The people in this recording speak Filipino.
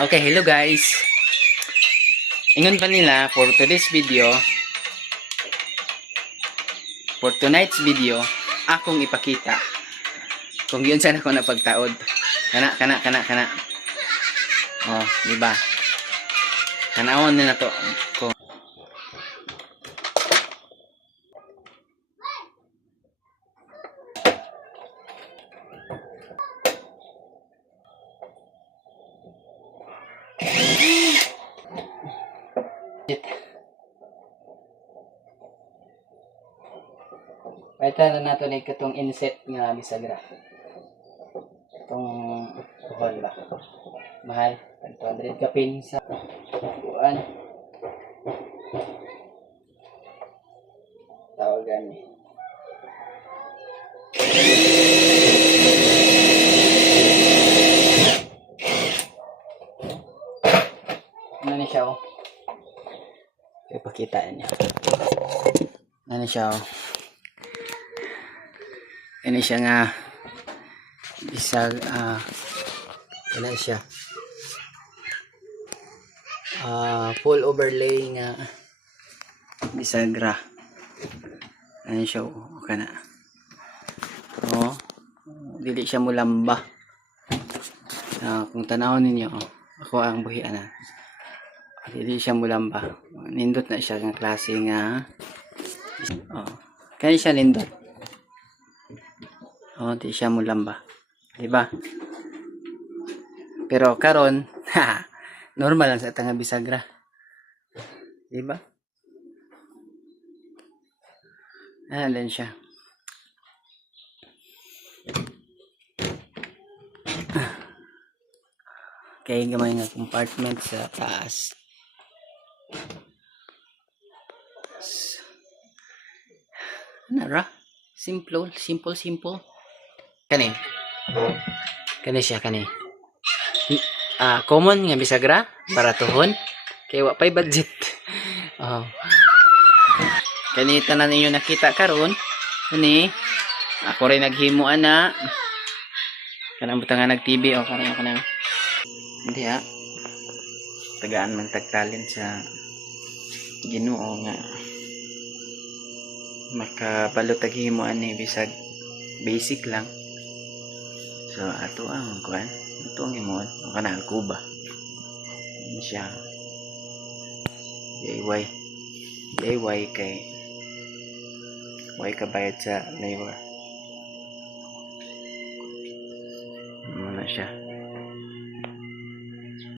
Okay, hello guys. Ingon pa nila for tonight's video, akong ipakita kung yun saan ako napagtaod. Kana. Oh, di ba? Kanawon na to. Ko. Paitan na nato ni katong inset nga bisagra. Itong kuhol ba? Mahal, 200 kapin sa kuan. Tawagan ni. Ano ni siya oh? Ipakita niya. Ano siya oh? Ini siya nga bisag wala siya full overlay nga bisagra. Ano siya kana. Pero dili siya mulamba. Kung tanawon ninyo ako ang buhian na. Dili siya mulamba. Nindot na siya nga klase nga kaya siya nindot. Di siya mulamba. Diba? Pero karon, normal lang sa tanga bisagra. Diba? Ayan siya. Kaya gamay nga compartment sa taas. Nara? Simple. Kani siya kani. Common nga bisagra, baratuhon. Kaya wa pay budget. Kani tanan ninyo nakita karon. Kani ako rin naghimo ana. Kanang butang nag-TV o kanang. Hindi tagaan man tagtalent sa Ginoo nga makabalot himo ani bisag basic lang. So ato ang kuan, ato ang imon kana kuba. Ano siya? DIY kay way kabayad sa labor. Ano siya?